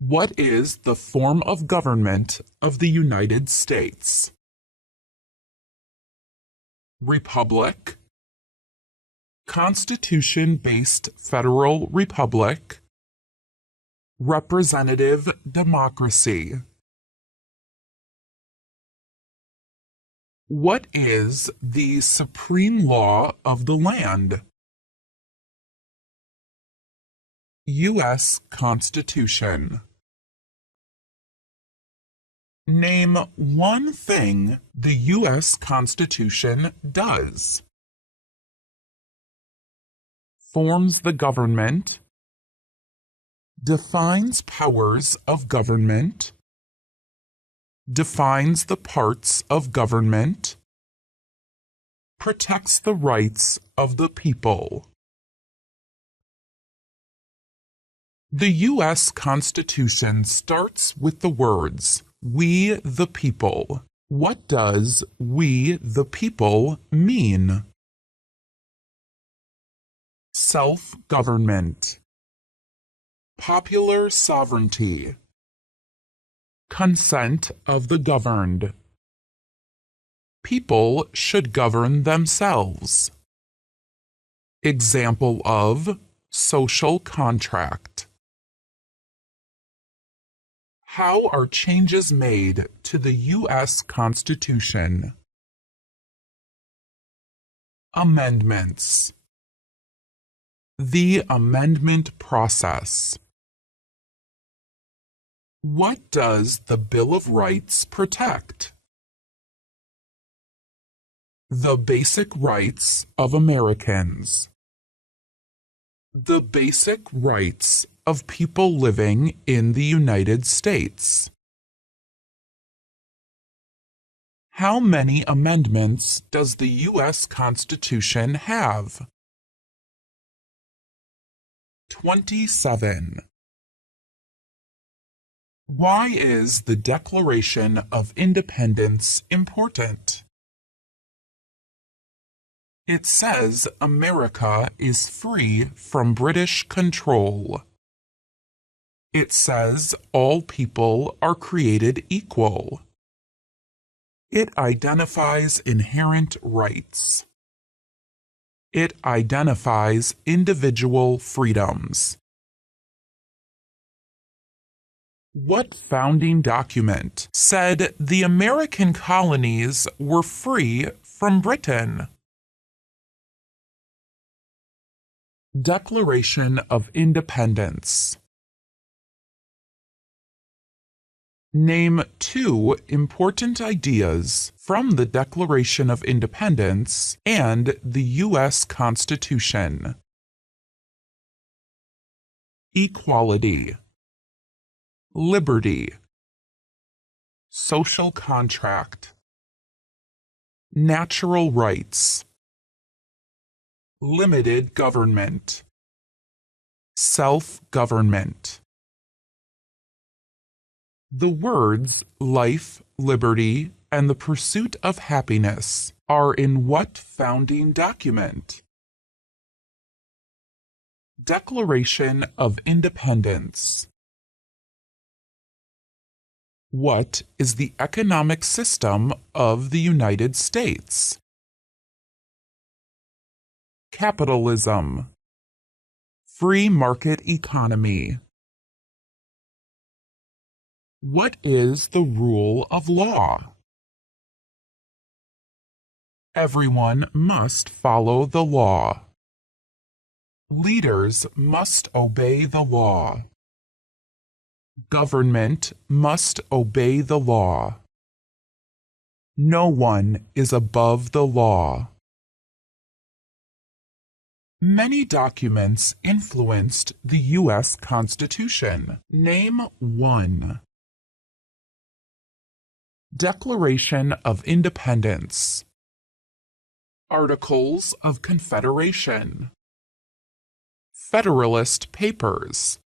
What is the form of government of the United States? Republic, Constitution-based federal republic, representative democracy. What is the supreme law of the land? U.S. Constitution. Name one thing the U.S. Constitution does. Forms the government, defines powers of government, defines the parts of government, protects the rights of the people. The U.S. Constitution starts with the words, "We the people." What does "we the people" mean? Self-government, popular sovereignty, consent of the governed. People should govern themselves. Example of social contract. How are changes made to the U.S. Constitution? Amendments. The amendment process. What does the Bill of Rights protect? The basic rights of Americans. The basic rights of people living in the United States. How many amendments does the U.S. Constitution have? 27. Why is the Declaration of Independence important? It says America is free from British control. It says all people are created equal. It identifies inherent rights. It identifies individual freedoms. What founding document said the American colonies were free from Britain? Declaration of Independence. Name two important ideas from the Declaration of Independence and the U.S. Constitution. Equality, liberty, social contract, natural rights, limited government, self-government. The words life, liberty, and the pursuit of happiness are in what founding document? Declaration of Independence. What is the economic system of the United States? Capitalism. Free market economy. What is the rule of law? Everyone must follow the law. Leaders must obey the law. Government must obey the law. No one is above the law. Many documents influenced the U.S. Constitution. Name one. Declaration of Independence. Articles of Confederation. Federalist Papers.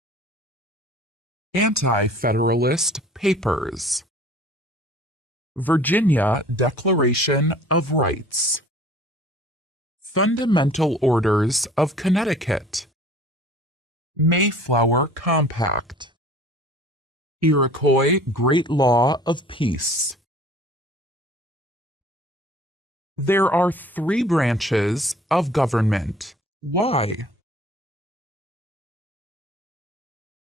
Anti-Federalist Papers. Virginia Declaration of Rights. Fundamental Orders of Connecticut. Mayflower Compact. Iroquois Great Law of Peace. There are 3 branches of government. Why?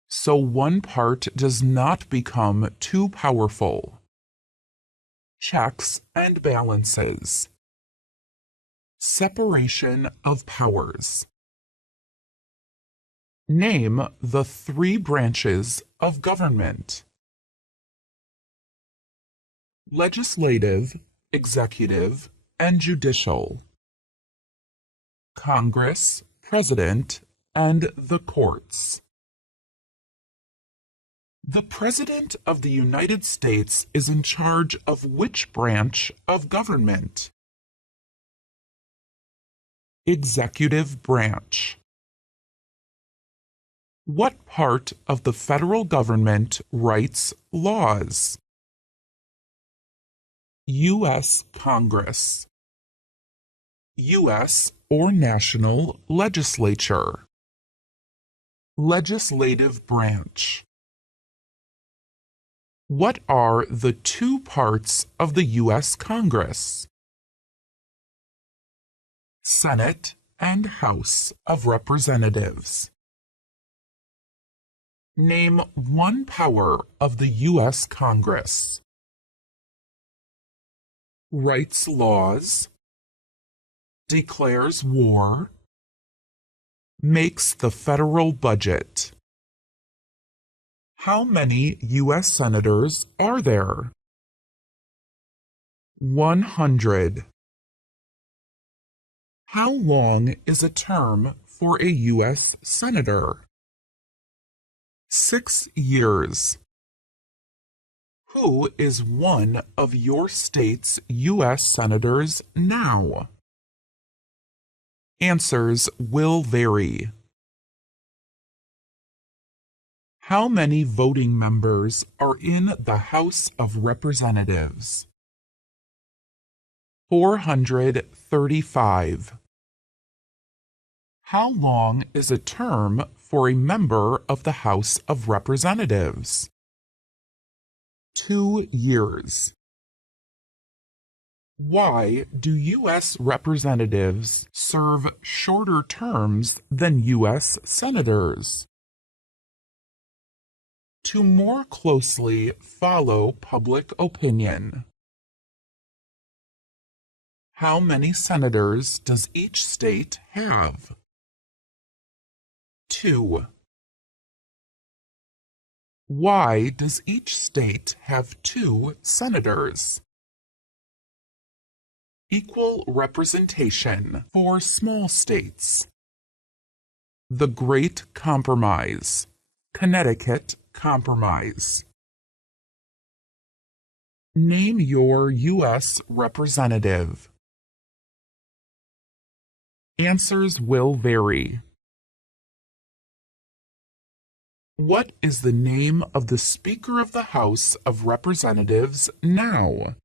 So one part does not become too powerful. Checks and balances. Separation of powers. Name the 3 branches of government. Legislative, executive, and judicial. Congress, President, and the courts. The President of the United States is in charge of which branch of government? Executive branch. What part of the federal government writes laws? U.S. Congress. U.S. or national legislature. Legislative branch. What are the 2 parts of the U.S. Congress? Senate and House of Representatives. Name 1 power of the U.S. Congress. Writes laws. Declares war. Makes the federal budget. How many U.S. senators are there? 100. How long is a term for a U.S. senator? 6 years. Who is one of your state's U.S. senators now? Answers will vary. How many voting members are in the House of Representatives? 435. How long is a term for a member of the House of Representatives? 2 years. Why do U.S. representatives serve shorter terms than U.S. senators? To more closely follow public opinion. How many senators does each state have? 2. Why does each state have 2 senators? Equal representation for small states. The Great Compromise. Connecticut Compromise. Name your U.S. representative. Answers will vary. What is the name of the Speaker of the House of Representatives now?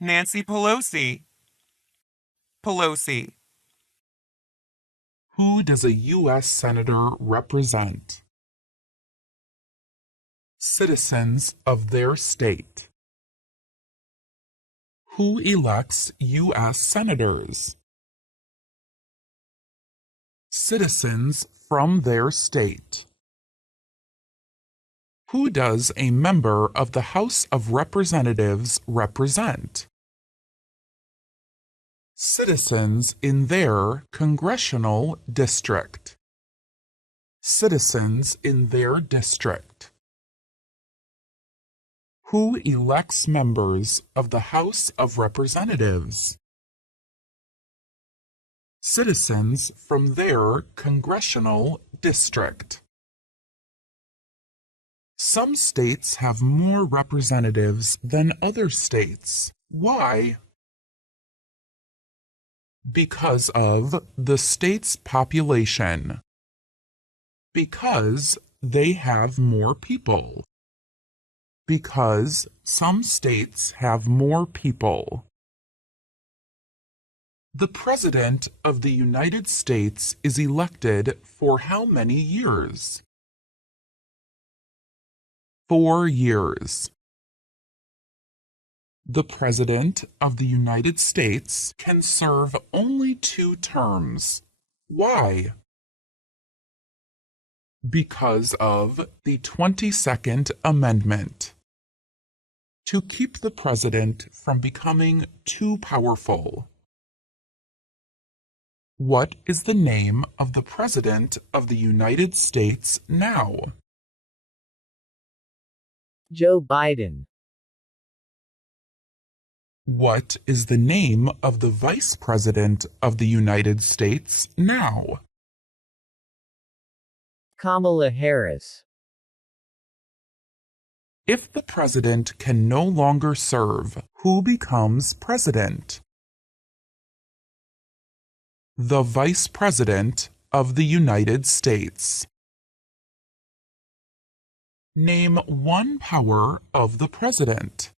Nancy Pelosi. Pelosi. Who does a U.S. Senator represent? Citizens of their state. Who elects U.S. Senators? Citizens from their state. Who does a member of the House of Representatives represent? Citizens in their congressional district. Citizens in their district. Who elects members of the House of Representatives? Citizens from their congressional district. Some states have more representatives than other states. Why? Because of the state's population. Because they have more people. Because some states have more people. The President of the United States is elected for how many years? 4 years. The President of the United States can serve only 2 terms. Why? Because of the 22nd Amendment. To keep the President from becoming too powerful. What is the name of the President of the United States now? Joe Biden. What is the name of the Vice President of the United States now? Kamala Harris. If the President can no longer serve, who becomes President? The Vice President of the United States. Name one power of the President.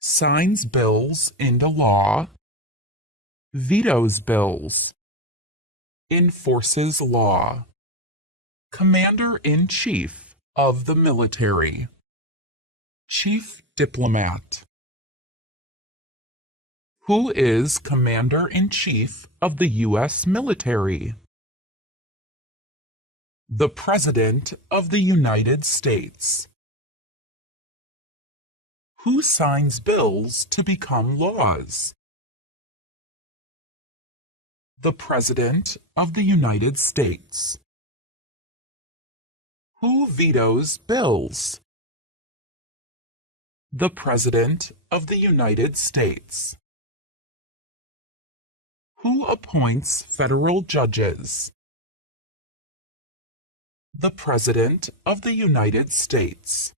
Signs bills into law. Vetoes bills. Enforces law. Commander-in-Chief of the military. Chief diplomat. Who is Commander-in-Chief of the U.S. military? The President of the United States. Who signs bills to become laws? The President of the United States. Who vetoes bills? The President of the United States. Who appoints federal judges? The President of the United States.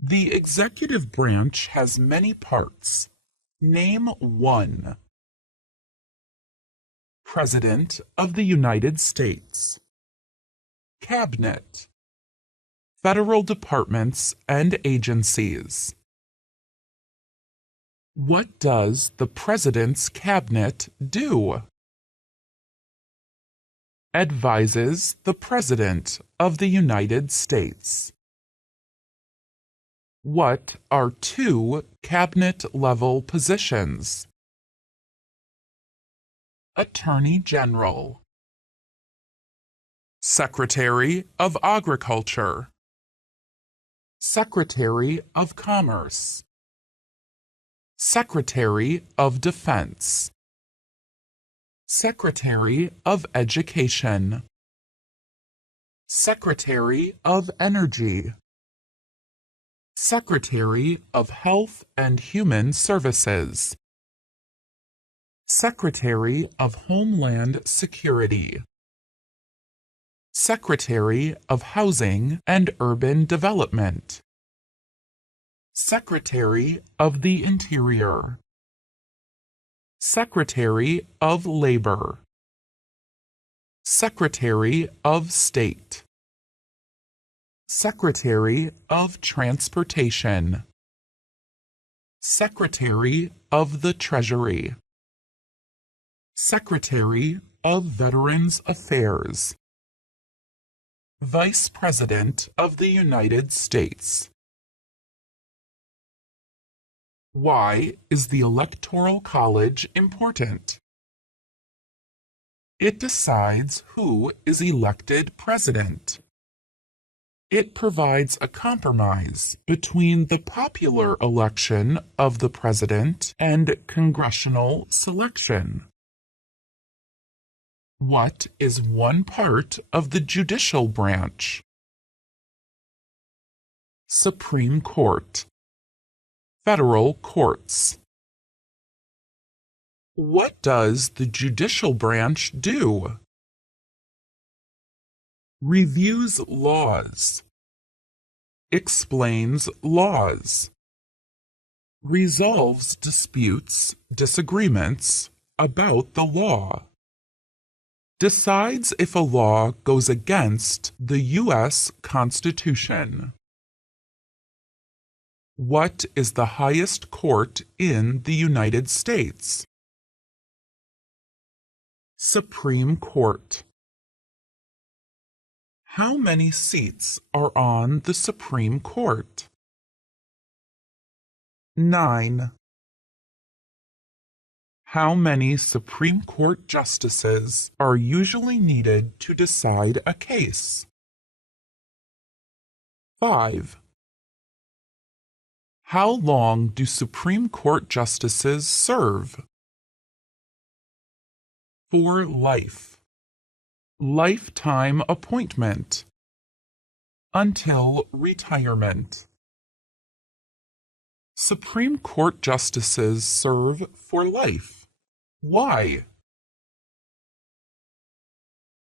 The executive branch has many parts. Name one. President of the United States. Cabinet. Federal departments and agencies. What does the President's Cabinet do? Advises the President of the United States. What are 2 cabinet-level positions? Attorney General. Secretary of Agriculture. Secretary of Commerce. Secretary of Defense. Secretary of Education. Secretary of Energy. Secretary of Health and Human Services. Secretary of Homeland Security. Secretary of Housing and Urban Development. Secretary of the Interior. Secretary of Labor. Secretary of State. Secretary of Transportation. Secretary of the Treasury. Secretary of Veterans Affairs. Vice President of the United States. Why is the Electoral College important? It decides who is elected president. It provides a compromise between the popular election of the president and congressional selection. What is one part of the Judicial Branch? Supreme Court. Federal courts. What does the Judicial Branch do? Reviews laws. Explains laws. Resolves disputes, disagreements about the law. Decides if a law goes against the U.S. Constitution. What is the highest court in the United States? Supreme Court. How many seats are on the Supreme Court? 9. How many Supreme Court justices are usually needed to decide a case? 5. How long do Supreme Court justices serve? For life. Lifetime appointment. Until retirement. Supreme Court justices serve for life. Why?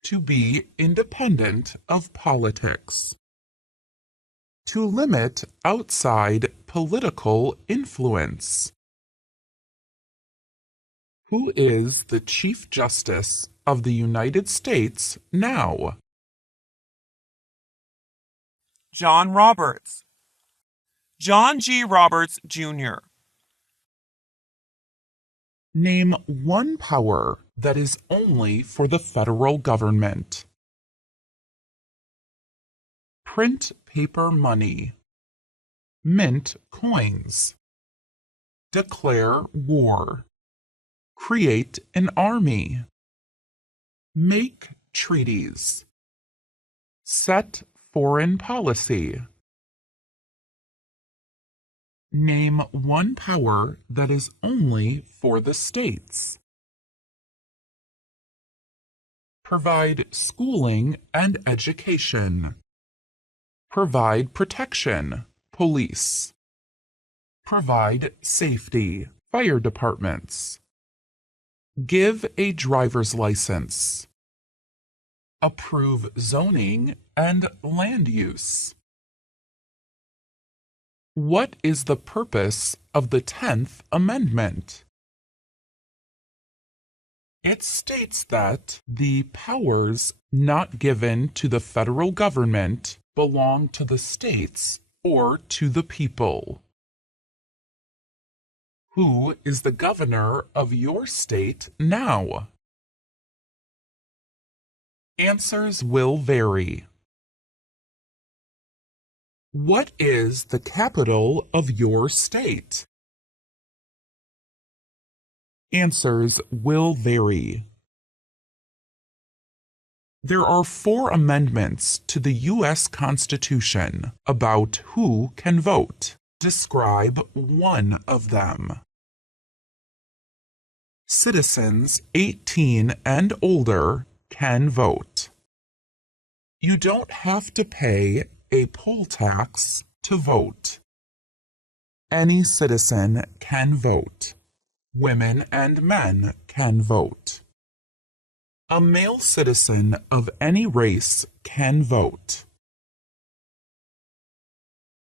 To be independent of politics. To limit outside political influence. Who is the Chief Justice of the United States now? John Roberts. John G. Roberts, Jr. Name one power that is only for the federal government. Print paper money. Mint coins. Declare war. Create an army. Make treaties. Set foreign policy. Name one power that is only for the states. Provide schooling and education. Provide protection, police. Provide safety, fire departments. Give a driver's license. Approve zoning and land use. What is the purpose of the 10th Amendment? It states that the powers not given to the federal government belong to the states or to the people. Who is the governor of your state now? Answers will vary. What is the capital of your state? Answers will vary. There are 4 amendments to the U.S. Constitution about who can vote. Describe one of them. Citizens 18 and older can vote. You don't have to pay a poll tax to vote. Any citizen can vote. Women and men can vote. A male citizen of any race can vote.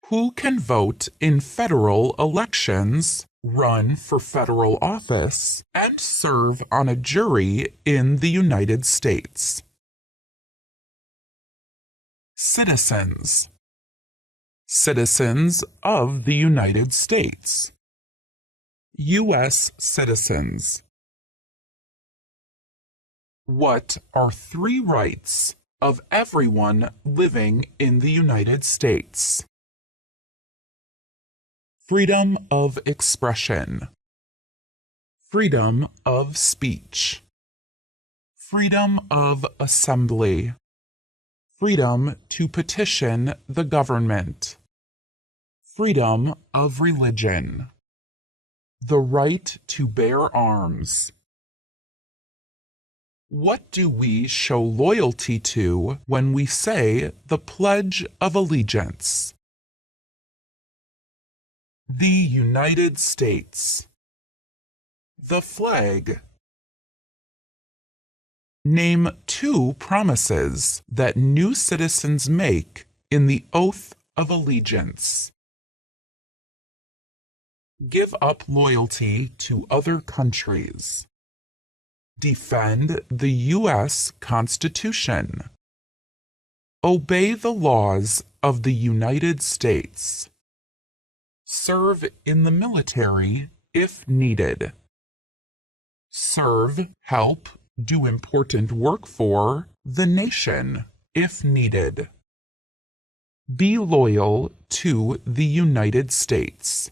Who can vote in federal elections, run for federal office, and serve on a jury in the United States? Citizens. Citizens of the United States. U.S. citizens. What are 3 rights of everyone living in the United States? Freedom of expression. Freedom of speech. Freedom of assembly. Freedom to petition the government. Freedom of religion. The right to bear arms. What do we show loyalty to when we say the Pledge of Allegiance? The United States. The flag. Name 2 promises that new citizens make in the Oath of Allegiance. Give up loyalty to other countries. Defend the U.S. Constitution. Obey the laws of the United States. Serve in the military if needed. Serve, help, do important work for the nation. if needed. Be loyal to the United States.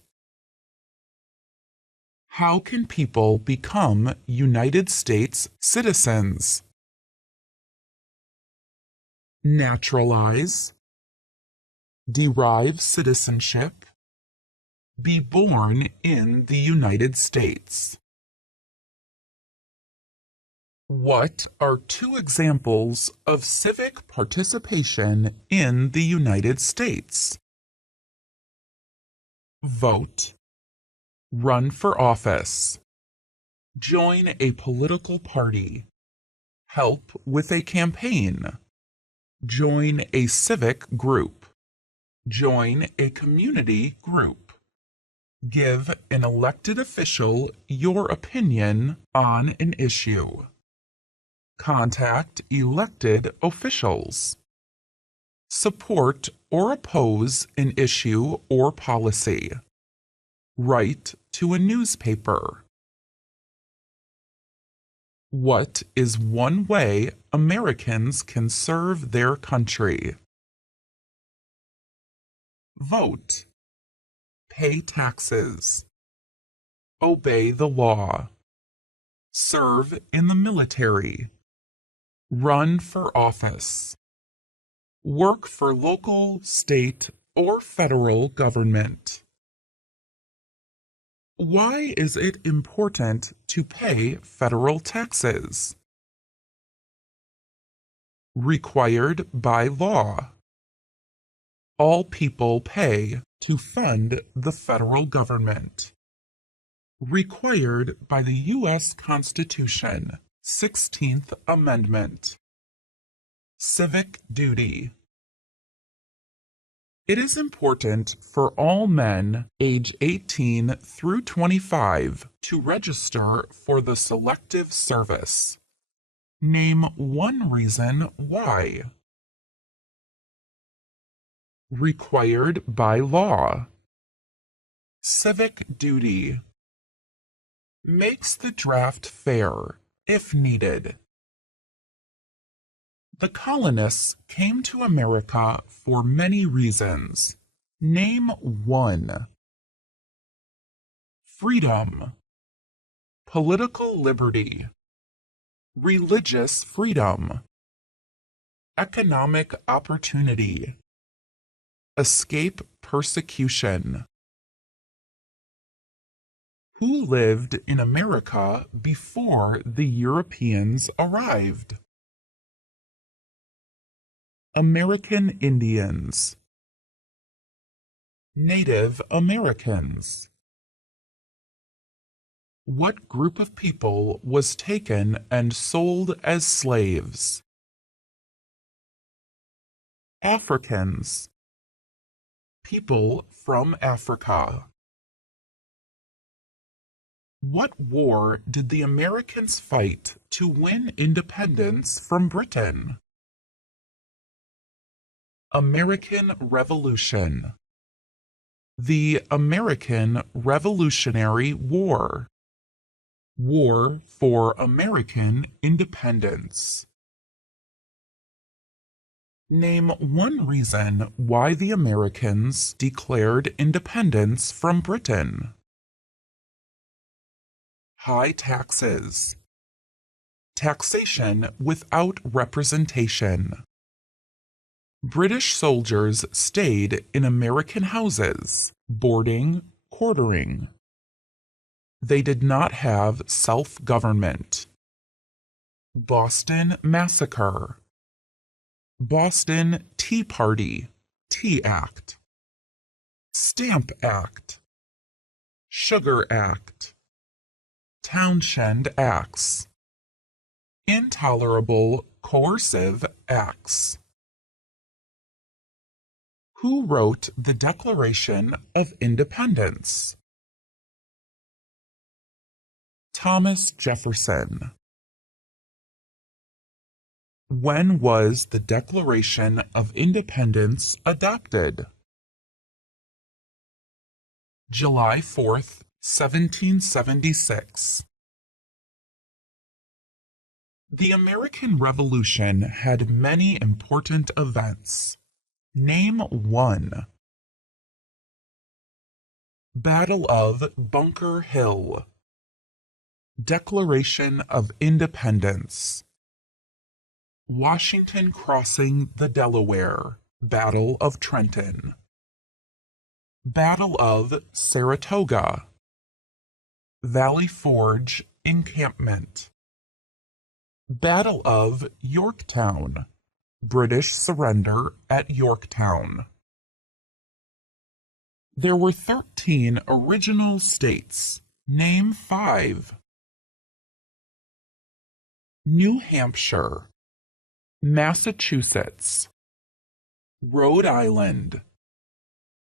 How can people become United States citizens? Naturalize, derive citizenship, be born in the United States. What are two examples of civic participation in the United States? Vote, run for office, join a political party, help with a campaign, join a civic group, join a community group, give an elected official your opinion on an issue, contact elected officials, support or oppose an issue or policy, write to a newspaper. What is one way Americans can serve their country? Vote, pay taxes, obey the law, serve in the military, run for office, work for local, state, or federal government. Why is it important to pay federal taxes? Required by law. All people pay to fund the federal government. Required by the U.S. Constitution, 16th Amendment. Civic duty. It is important for all men age 18 through 25 to register for the Selective Service. Name one reason why. Required by law. Civic duty. Makes the draft fair, if needed. The colonists came to America for many reasons. Name one. Freedom, political liberty, religious freedom, economic opportunity, escape persecution. Who lived in America before the Europeans arrived? American Indians, Native Americans. What group of people was taken and sold as slaves? Africans, people from Africa. What war did the Americans fight to win independence from Britain? American Revolution. The American Revolutionary War. War for American independence. Name one reason why the Americans declared independence from Britain. High taxes. Taxation without representation. British soldiers stayed in American houses, boarding, quartering. They did not have self-government. Boston Massacre. Boston Tea Party, Tea Act. Stamp Act. Sugar Act. Townshend Acts. Intolerable coercive acts. Who wrote the Declaration of Independence? Thomas Jefferson. When was the Declaration of Independence adopted? July 4th, 1776. The American Revolution had many important events. Name one. Battle of Bunker Hill. Declaration of Independence. Washington crossing the Delaware. Battle of Trenton. Battle of Saratoga. Valley Forge encampment. Battle of Yorktown. British surrender at Yorktown. There were 13 original states. Name 5. New Hampshire, Massachusetts, Rhode Island,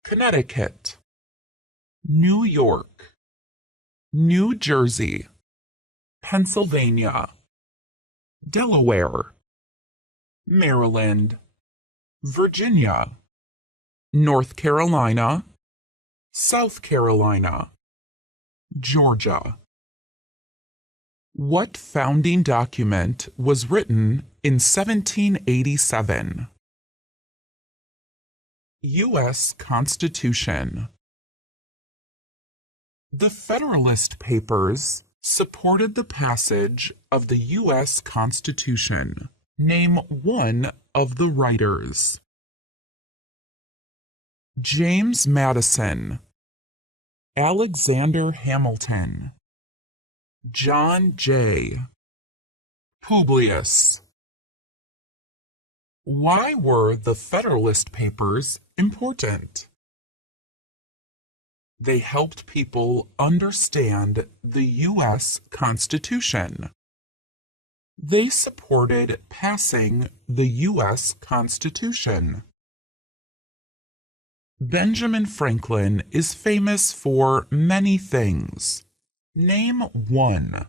Connecticut, New York, New Jersey, Pennsylvania, Delaware, Maryland, Virginia, North Carolina, South Carolina, Georgia. What founding document was written in 1787? U.S. Constitution. The Federalist Papers supported the passage of the U.S. Constitution. Name one of the writers. James Madison, Alexander Hamilton, John Jay, Publius. Why were the Federalist Papers important? They helped people understand the U.S. Constitution. They supported passing the U.S. Constitution. Benjamin Franklin is famous for many things. Name one.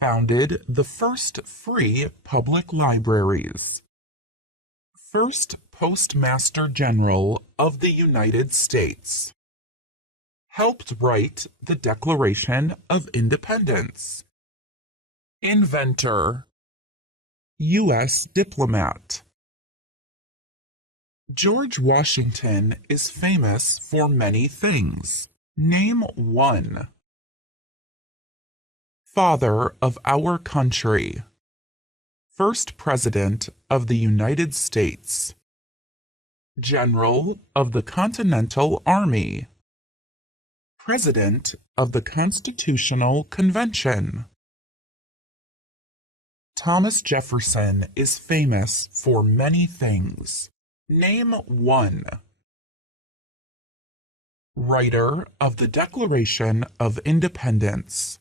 Founded the first free public libraries. First Postmaster General of the United States. Helped write the Declaration of Independence. Inventor. U.S. diplomat. George Washington is famous for many things. Name one. Father of our country. First President of the United States. General of the Continental Army. President of the Constitutional Convention. Thomas Jefferson is famous for many things. Name one. Writer of the Declaration of Independence.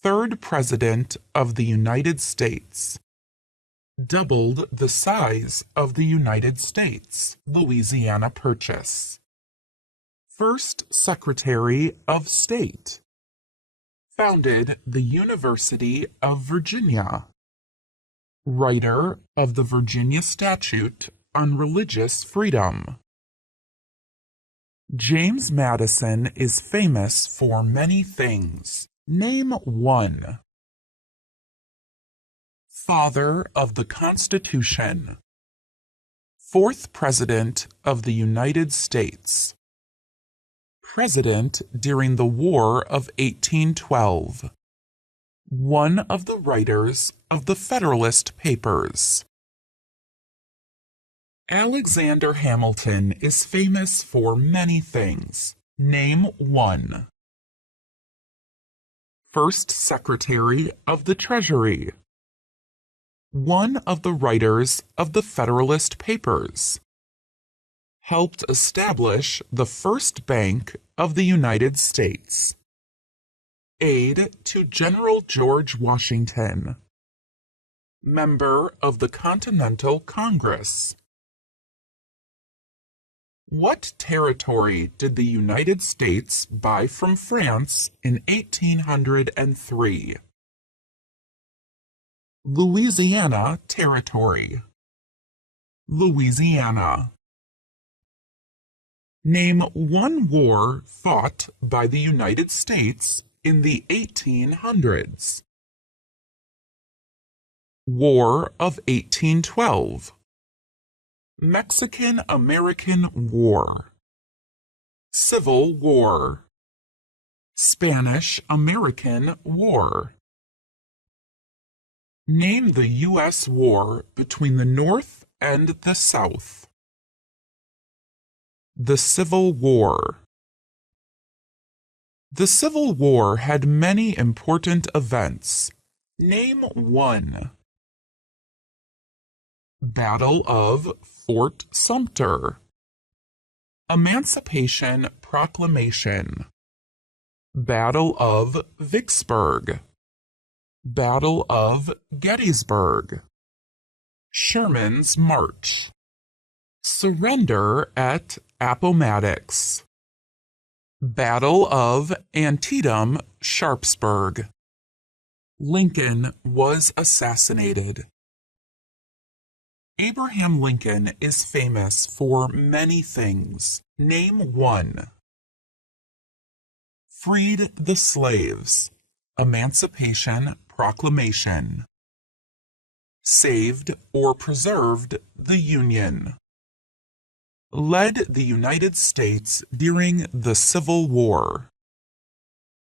Third President of the United States. Doubled the size of the United States Louisiana Purchase. First Secretary of State. Founded the University of Virginia. Writer of the Virginia Statute on Religious Freedom. James Madison is famous for many things. Name one. Father of the Constitution. Fourth President of the United States. President during the War of 1812. One of the writers of the Federalist Papers. Alexander Hamilton is famous for many things. Name one. First Secretary of the Treasury. One of the writers of the Federalist Papers. Helped establish the first bank of the United States. Aide to General George Washington. Member of the Continental Congress. What territory did the United States buy from France in 1803? Louisiana Territory. Louisiana. Name one war fought by the United States in the 1800s. War of 1812. Mexican-American War. Civil War. Spanish-American War. Name the U.S. war between the North and the South. The Civil War. The Civil War had many important events. Name one. Battle of Fort Sumter. Emancipation Proclamation. Battle of Vicksburg. Battle of Gettysburg. Sherman's March. Surrender at Appomattox. Battle of Antietam, Sharpsburg. Lincoln was assassinated. Abraham Lincoln is famous for many things. Name one. Freed the slaves. Emancipation Proclamation. Saved or preserved the Union. Led the United States during the Civil War.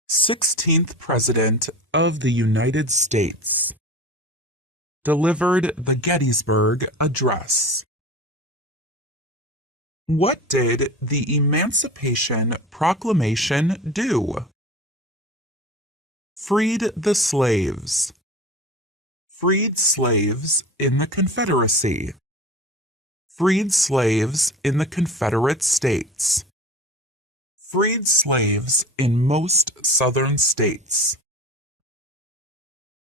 16th President of the United States. Delivered the Gettysburg Address. What did the Emancipation Proclamation do? Freed the slaves. Freed slaves in the Confederacy. Freed slaves in the Confederate States. Freed slaves in most southern states.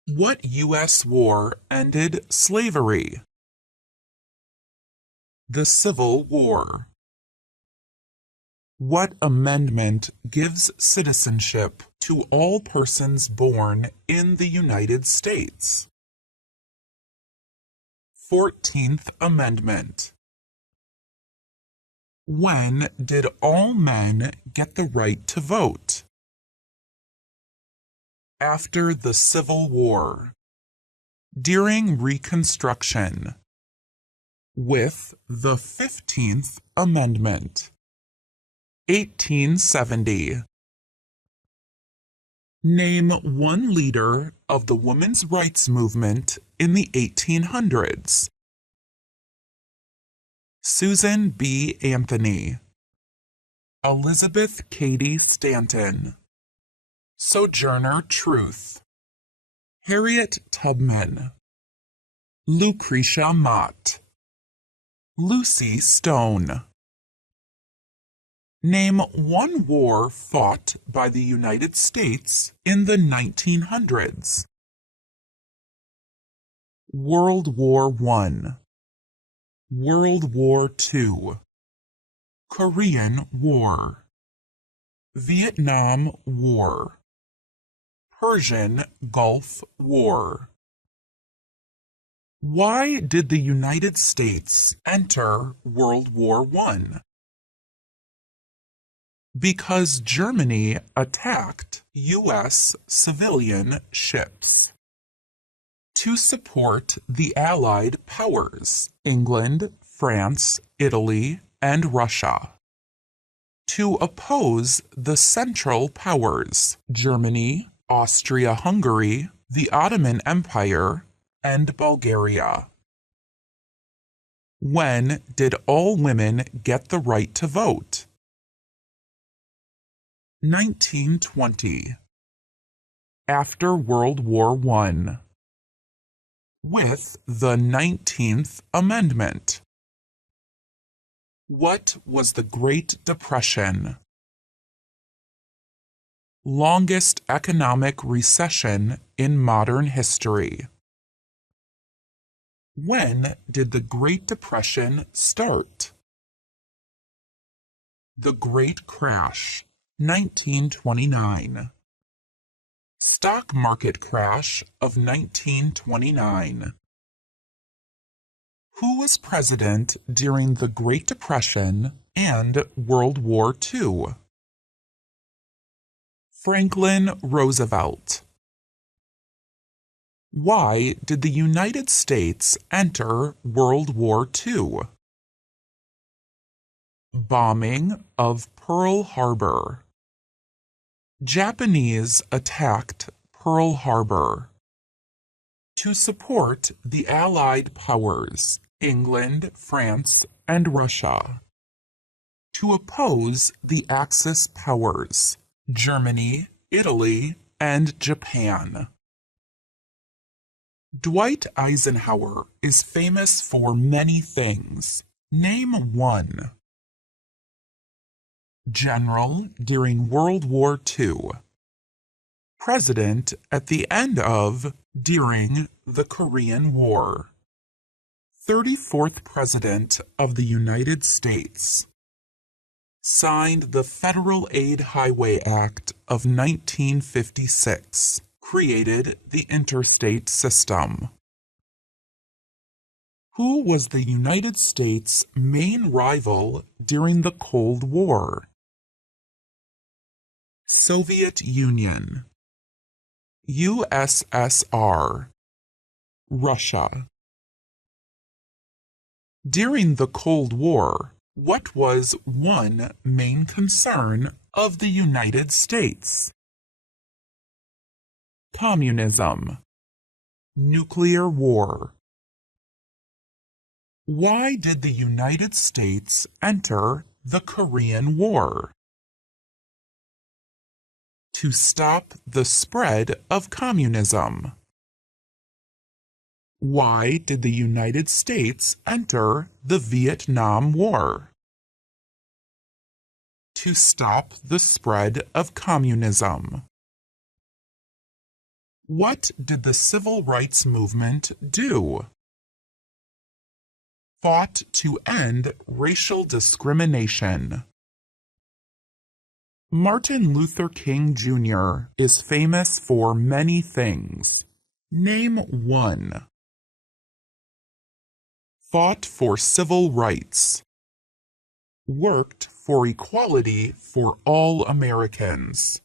What U.S. war ended slavery? The Civil War. What amendment gives citizenship to all persons born in the United States? 14th Amendment. When did all men get the right to vote? After the Civil War. During Reconstruction. With the 15th Amendment. 1870. Name one leader of the women's rights movement in the 1800s. Susan B. Anthony. Elizabeth Cady Stanton. Sojourner Truth. Harriet Tubman. Lucretia Mott. Lucy Stone. Name one war fought by the United States in the 1900s. World War I. World War II. Korean War. Vietnam War. Persian Gulf War. Why did the United States enter World War I? Because Germany attacked U.S. civilian ships. To support the Allied powers, England, France, Italy, and Russia. To oppose the Central Powers, Germany, Austria-Hungary, the Ottoman Empire, and Bulgaria. When did all women get the right to vote? 1920. After World War I. With the 19th Amendment. What was the Great Depression? Longest economic recession in modern history. When did the Great Depression start? The Great Crash, 1929. Stock market crash of 1929. Who was president during the Great Depression and World War II? Franklin Roosevelt. Why did the United States enter World War II? Bombing of Pearl Harbor. Japanese attacked Pearl Harbor. To support the Allied powers, England, France, and Russia. To oppose the Axis powers, Germany, Italy, and Japan. Dwight Eisenhower is famous for many things. Name one. General during World War II. President at the end of, during the Korean War. 34th President of the United States. Signed the Federal Aid Highway Act of 1956. Created the interstate system. Who was the United States' main rival during the Cold War? Soviet Union, USSR, Russia. During the Cold War, what was one main concern of the United States? Communism, nuclear war. Why did the United States enter the Korean War? To stop the spread of communism. Why did the United States enter the Vietnam War? To stop the spread of communism. What did the Civil Rights Movement do? Fought to end racial discrimination. Martin Luther King Jr. is famous for many things. Name one. Fought for civil rights. Worked for equality for all Americans.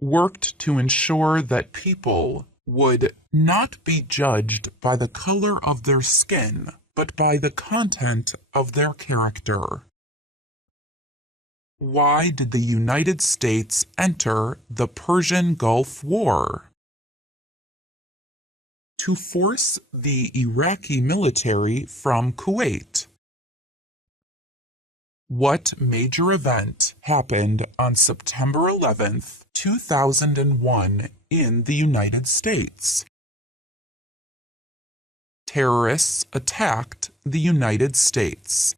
Worked to ensure that people would not be judged by the color of their skin, but by the content of their character. Why did the United States enter the Persian Gulf War? To force the Iraqi military from Kuwait. What major event happened on September 11th, 2001 in the United States? Terrorists attacked the United States.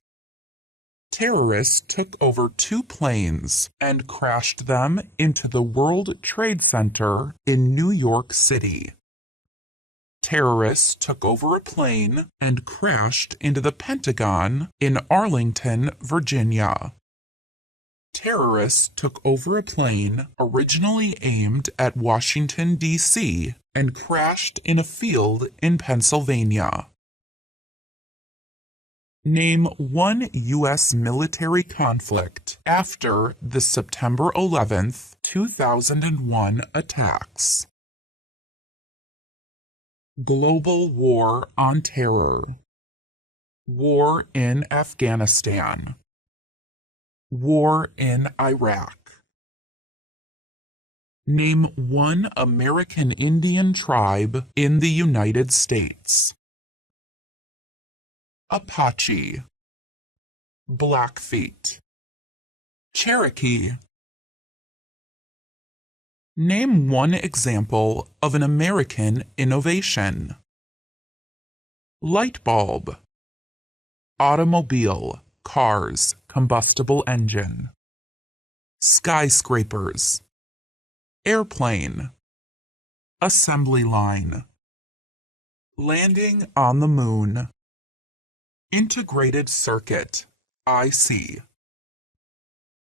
Terrorists took over 2 planes and crashed them into the World Trade Center in New York City. Terrorists took over a plane and crashed into the Pentagon in Arlington, Virginia. Terrorists took over a plane originally aimed at Washington, D.C., and crashed in a field in Pennsylvania. Name one U.S. military conflict after the September 11th, 2001 attacks. Global War on Terror. War in Afghanistan. War in Iraq. Name one American Indian tribe in the United States. Apache, Blackfeet, Cherokee. Name one example of an American innovation. Light bulb, automobile, cars, combustible engine. Skyscrapers, airplane, assembly line. Landing on the moon. Integrated Circuit, IC.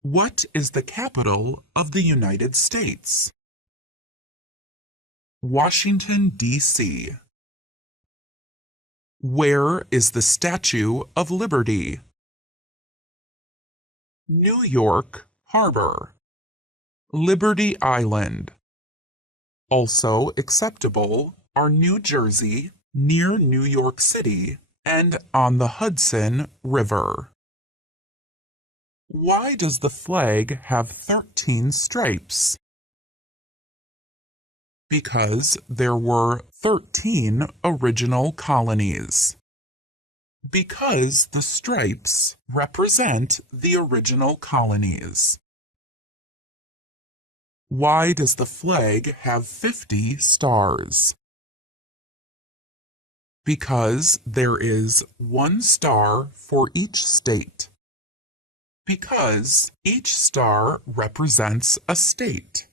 What is the capital of the United States? Washington, D.C. Where is the Statue of Liberty? New York Harbor. Liberty Island. Also acceptable are New Jersey, near New York City, and on the Hudson River. Why does the flag have 13 stripes? Because there were 13 original colonies. Because the stripes represent the original colonies. Why does the flag have 50 stars? Because there is 1 star for each state. Because each star represents a state.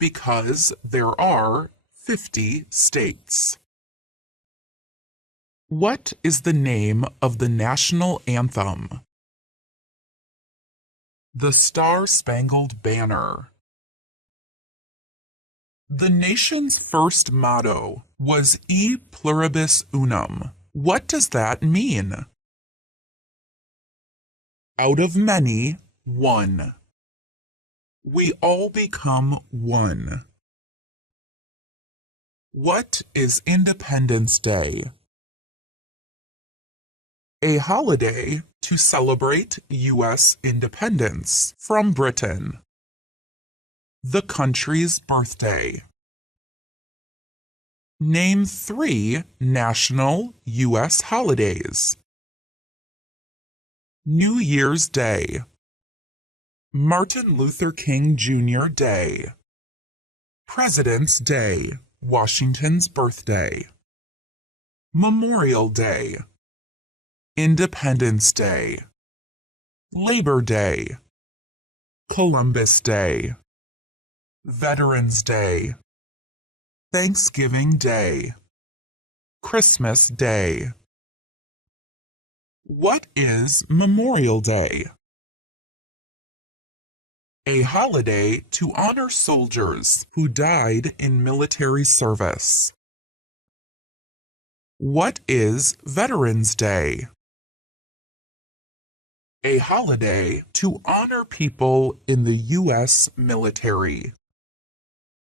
Because there are 50 states. What is the name of the national anthem? The Star-Spangled Banner. The nation's first motto was E pluribus unum. What does that mean? Out of many, one. We all become one. What is Independence Day? A holiday to celebrate U.S. independence from Britain. The country's birthday. Name 3 national U.S. holidays. New Year's Day, Martin Luther King Jr. Day, President's Day, Washington's birthday, Memorial Day, Independence Day, Labor Day, Columbus Day, Veterans Day, Thanksgiving Day, Christmas Day. What is Memorial Day? A holiday to honor soldiers who died in military service. What is Veterans Day? A holiday to honor people in the U.S. military.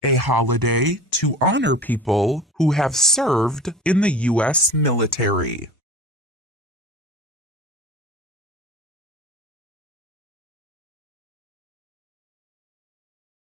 A holiday to honor people who have served in the U.S. military.